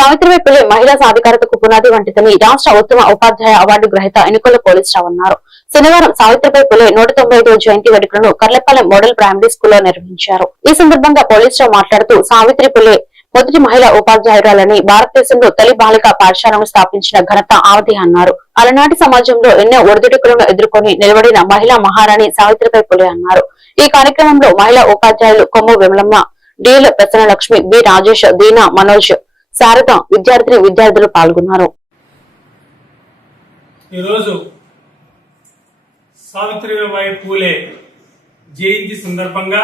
సావిత్రిబాయి పులే మహిళా సాధికారతకు పునాది వంటిదని రాష్ట్ర ఉత్తమ ఉపాధ్యాయ అవార్డు గ్రహీత ఎన్నికల పోలీసురావు అన్నారు. శనివారం సావిత్రిబాయి పులే నూట తొంభై జయంతి వేడుకలను కర్లపాలెం మోడల్ ప్రైమరీ స్కూల్లో నిర్వహించారు. ఈ సందర్భంగా పోలీసురావు మాట్లాడుతూ సావిత్రి పులే మొదటి మహిళా ఉపాధ్యాయురాలని భారతదేశంలో తొలి బాలిక పాఠశాలను స్థాపించిన ఘనత ఆవధి అన్నారు. అలనాటి సమాజంలో ఎన్నో ఒడిదుడుకులను ఎదుర్కొని నిలబడిన మహిళా మహారాణి సావిత్రిబాయి పులే అన్నారు. ఈ కార్యక్రమంలో మహిళా ఉపాధ్యాయులు కొమ్ము విమలమ్మ ప్రసన్న లక్ష్మి బి రాజేష్ దీనా మనోజ్ శారద విద్యార్థిని విద్యార్థులు పాల్గొన్నారు. ఈరోజు సావిత్రిబాయి పూలే జయంతి సందర్భంగా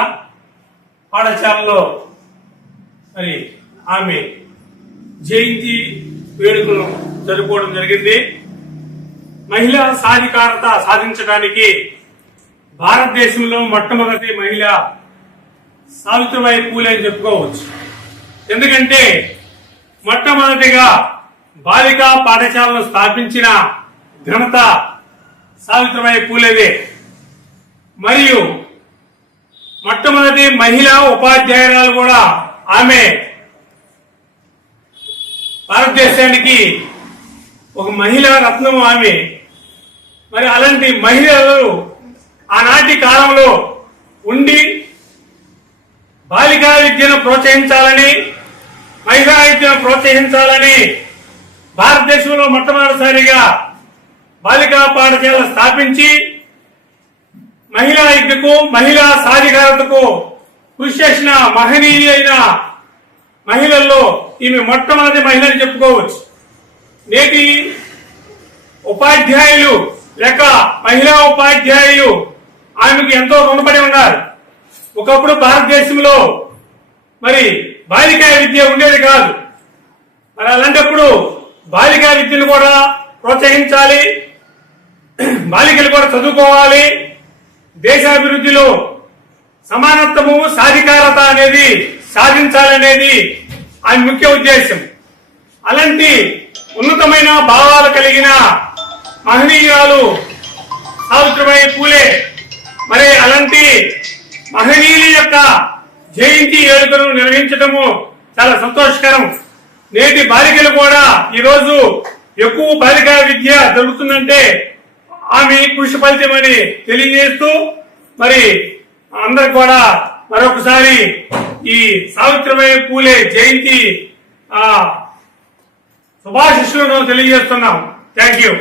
పాఠశాలలో మరి ఆమె జయంతి వేడుకలు జరుపుకోవడం జరిగింది. మహిళా సాధికారత సాధించడానికి భారతదేశంలో మొట్టమొదటి మహిళ సావిత్రిబాయి పూలే అని చెప్పుకోవచ్చు. ఎందుకంటే మొట్టమొదటిగా బాలికా పాఠశాలను స్థాపించిన ఘనత సావిత్రిబాయి పూలేదే. మరియు మొట్టమొదటి మహిళా ఉపాధ్యాయురాలు కూడా ఆమె. భారతదేశానికి ఒక మహిళా రత్నం ఆమె. మరి అలాంటి మహిళలు ఆనాటి కాలంలో ఉండి బాలికా విద్యను ప్రోత్సహించాలని మహిళా విద్యను ప్రోత్సహించాలని భారతదేశంలో మొట్టమొదటిసారిగా బాలికా పాఠశాల స్థాపించి మహిళా విద్యకు మహిళా సాధికారతకు కృషి చేసిన మహనీయులైన అయిన మహిళల్లో ఈమె మొట్టమొదటి మహిళ అని చెప్పుకోవచ్చు. నేటి ఉపాధ్యాయులు లేక మహిళా ఉపాధ్యాయులు ఆమెకు ఎంతో రుణపడి ఉన్నారు. ఒకప్పుడు భారతదేశంలో మరి బాలికా విద్య ఉండేది కాదు. మరి అలాంటప్పుడు బాలికా విద్యను కూడా ప్రోత్సహించాలి. బాలికలు కూడా చదువుకోవాలి. దేశాభివృద్ధిలో సమానత్వము సాధికారత అనేది సాధించాలనేది ఆయన ముఖ్య ఉద్దేశం. అలాంటి ఉన్నతమైన భావాలు కలిగిన మహనీయురాలు సావిత్రిబాయి పూలే మరి అలాంటి మహనీయుల యొక్క జయంతి వేడుకను నిర్వహించడము చాలా సంతోషకరం. నేటి బాలికలు కూడా ఈరోజు ఎక్కువ బాలికా విద్య జరుగుతుందంటే ఆమె కృషి ఫలితమని తెలియజేస్తూ మరి అందరు కూడా మరొకసారి ఈ సావిత్రిబాయి పూలే జయంతి శుభాశిష్యులను తెలియజేస్తున్నాం. Thank you.